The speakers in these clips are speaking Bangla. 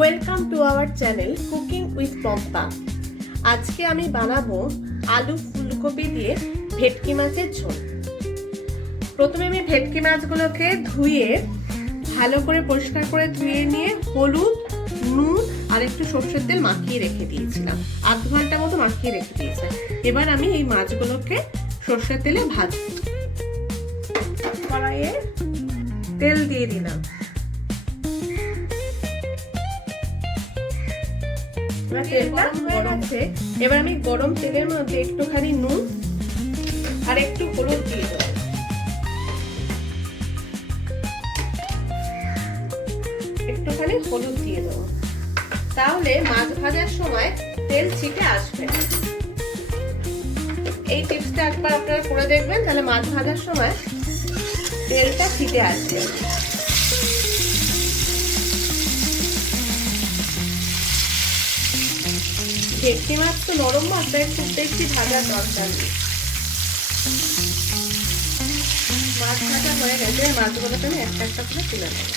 Welcome to our channel cooking with Pampa. আজকে আমি বানাবো আলু ফুলকপি দিয়ে ভেটকি মাছের ঝোল। প্রথমে আমি ভেটকি মাছগুলোকে ধুয়ে ভালো করে পরিষ্কার করে ধুয়ে নিয়ে হলুদ, নুন আর একটু সরষের তেল মাখিয়ে রেখে দিয়েছিলাম। আধ ঘন্টা মতো মাখিয়ে রেখে দিয়েছিলাম। এবার আমি এই মাছগুলোকে সরষের তেলে ভাজবো। কড়াইয়ে তেল দিয়ে দিলাম। তেলটা হয়ে গেছে। এবার আমি গরম তেলের মধ্যে একটুখানি নুন আর একটু হলুদ দিয়ে দেবো। একটুখানি হলুদ দিয়ে দেবো, তাহলে মাছ ভাজার সময় তেল ছিটে আসবে না। এই টিপসটা একবার আপনারা করে দেখবেন, তাহলে মাছ ভাজার সময় তেলটা ছিটে আসবে। ভেটকি মাছ তো নরম মাছ, তাই খুব বেশি ভাজার দরকার নেই। মাছ ভাজা হয়ে গেছে, মাছগুলোকে আমি একটা একটা করে তুলে নেব।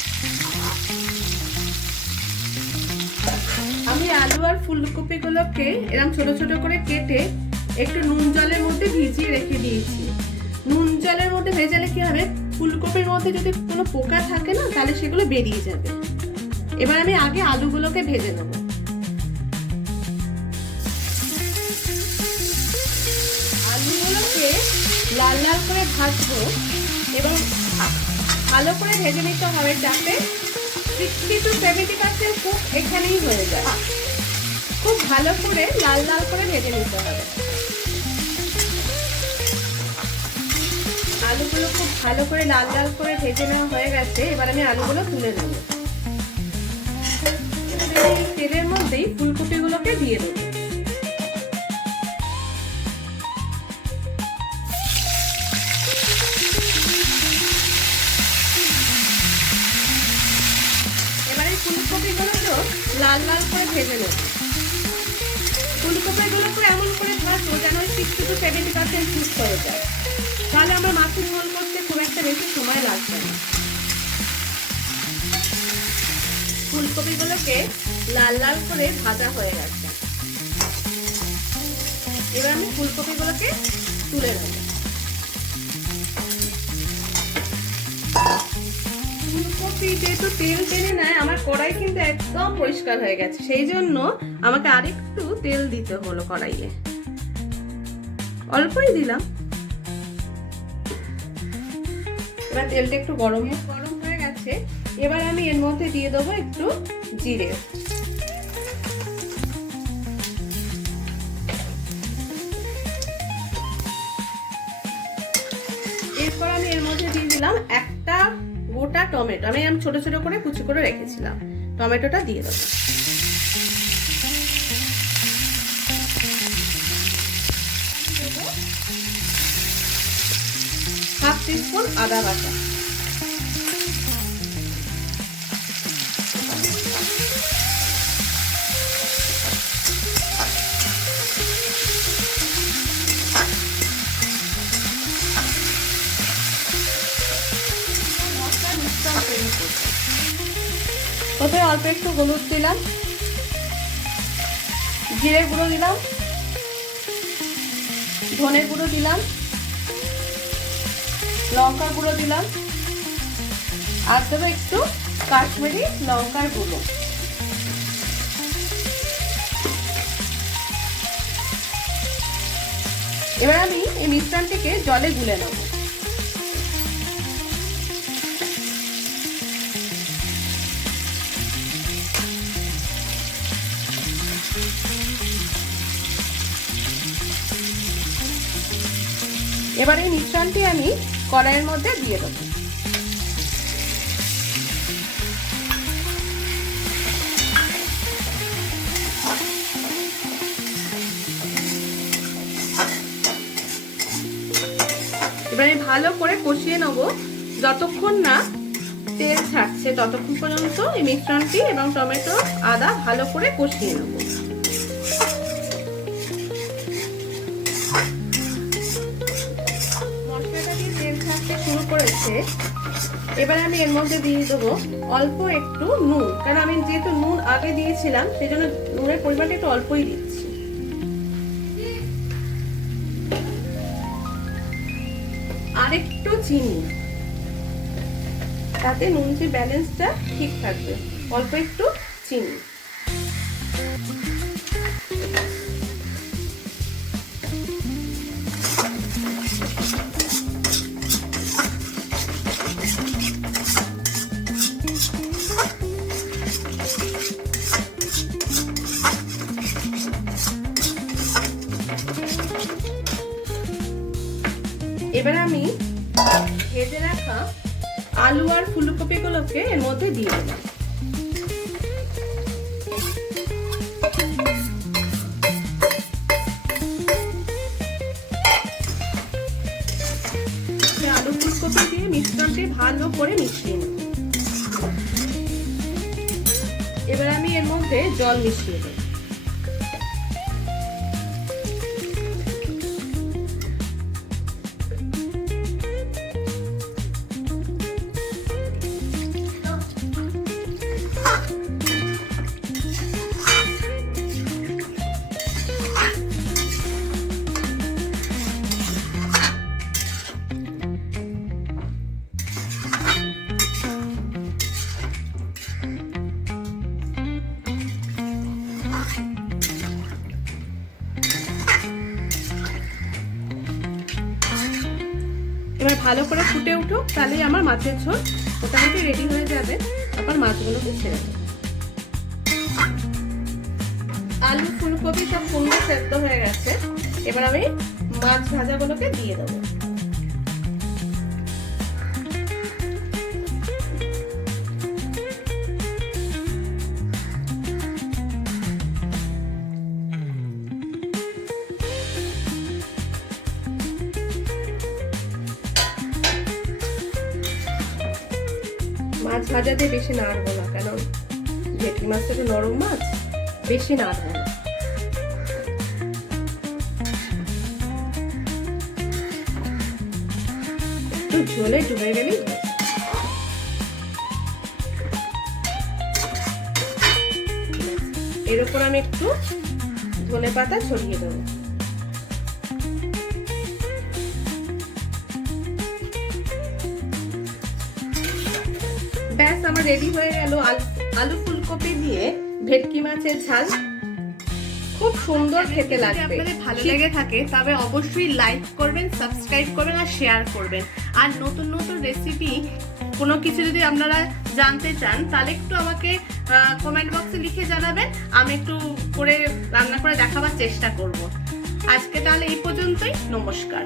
আমি আলু আর ফুলকপি গুলোকে এরকম ছোট ছোট করে কেটে একটু নুন জলের মধ্যে ভিজিয়ে রেখে দিয়েছি। নুন জলের মধ্যে ভেজালে কি হবে, ফুলকপির মধ্যে যদি কোনো পোকা থাকে না, তাহলে সেগুলো বেরিয়ে যাবে। এবার আমি আগে আলুগুলোকে ভেজে নেব। আলুগুলোকে লাল লাল করে ভাজবো এবং ভালো করে ভেজে নিতে হবে, যাতে 60 to 70% কুক এখানেই হয়ে যায়। খুব ভালো করে লাল লাল করে ভেজে নিতে হবে। আলুগুলো খুব ভালো করে লাল লাল করে ভেজে নেওয়া হয়ে গেছে। এবার আমি আলুগুলো তুলে নেব। এই তেলের মধ্যেই ফুলকপিগুলোকে দিয়ে দেবো। ফুলকপিগুলো লাল লাল করে ভেজে নেব। ফুলকপিগুলোকে এমন করে ভাজবো যেন 60 to 70% কুক হয়ে যায়, তাহলে আমার মাছের ঝোল করতে খুব একটা বেশি সময় লাগবে না। ফুলকপিগুলোকে লাল লাল করে ভাজা হয়ে গেছে। এবার আমি ফুলকপিগুলোকে তুলে নেব। ফুলকপি যেহেতু তেল টেনে নেয়, আমার কড়াই কিন্তু একদম পরিষ্কার হয়ে গেছে, সেই জন্য আমাকে আরেকটু তেল দিতে হলো কড়াইয়ে। অল্পই দিলাম। এবার তেলটা একটু গরম হয়ে গেছে। এবার আমি এর মধ্যে দিয়ে দেবো একটু জিরে। এরপর আমি এর মধ্যে দিয়ে দিলাম একটা গোটা টমেটো। আমি ছোট ছোট করে কুচি করে রেখেছিলাম। টমেটোটা দিয়ে দেবো। হাফ টিস্পুন আদা বাটা। প্রথমে অল্প একটু হলুদ দিলাম, জিরে গুঁড়ো দিলাম, ধনে গুঁড়ো দিলাম, লঙ্কা গুঁড়ো দিলাম, আর দেবো একটু কাশ্মীরি লঙ্কার গুঁড়ো। এবার আমি এই মিশ্রণটিকে জলে গুলে নেব। এবার এই মিশ্রণটি আমি কড়াইয়ের মধ্যে দিয়ে দেবো। এবার আমি ভালো করে কষিয়ে নেব, যতক্ষণ না তেল ছাড়ছে ততক্ষণ পর্যন্ত এই মিশ্রণটি এবং টমেটো আদা ভালো করে কষিয়ে নেব। মশলাটা দিয়ে তেল ছাড়তে শুরু করেছে, এবার আমি এর মধ্যে দিয়ে দেবো অল্প একটু নুন, কারণ আমি যেহেতু নুন আগে দিয়েছিলাম সেই জন্য নুনের পরিমাণটা একটু অল্পই দিচ্ছি। আর একটু চিনি, তাতে নুন যে ব্যালেন্সটা ঠিক থাকবে। অল্প একটু চিনি। এবার আমি ভেজে রাখা আলু আর ফুলকপিগুলোকে এর মধ্যে দিয়ে দিলাম। আলু ফুলকপি দিয়ে মিশ্রণটি ভালো করে মিশিয়ে নেব। এবার আমি এর মধ্যে জল মিশিয়ে দেব। এবার ভালো করে ফুটে উঠুক, তাহলেই আমার মাছের ঝোল মোটামুটি রেডি হয়ে যাবে। আবার মাছগুলোকে ছেড়ে দেবো। আলু ফুলকপি সব সুন্দর সেদ্ধ হয়ে গেছে। এবার আমি মাছ ভাজাগুলোকে দিয়ে দেবো। মাছ ভাজাতে বেশি নাড়বো না, কারণ ভেটকি মাছটা তো নরম মাছ, বেশি নাড়বো না। একটু ঝোলে ডুবে গেলেই এর উপর আমি একটু ধনেপাতা ছড়িয়ে দেবো। ব্যাস, আমার রেডি হয়ে গেল আলু ফুলকপি দিয়ে ভেটকি মাছের ঝাল। খুব সুন্দর খেতে লাগবে। আপনাদের ভালো লেগে থাকে তবে অবশ্যই লাইক করবেন, সাবস্ক্রাইব করবেন আর শেয়ার করবেন। আর নতুন নতুন রেসিপি কোনো কিছু যদি আপনারা জানতে চান তাহলে একটু আমাকে কমেন্ট বক্সে লিখে জানাবেন, আমি একটু করে রান্না করে দেখাবার চেষ্টা করব। আজকে তাহলে এই পর্যন্তই। নমস্কার।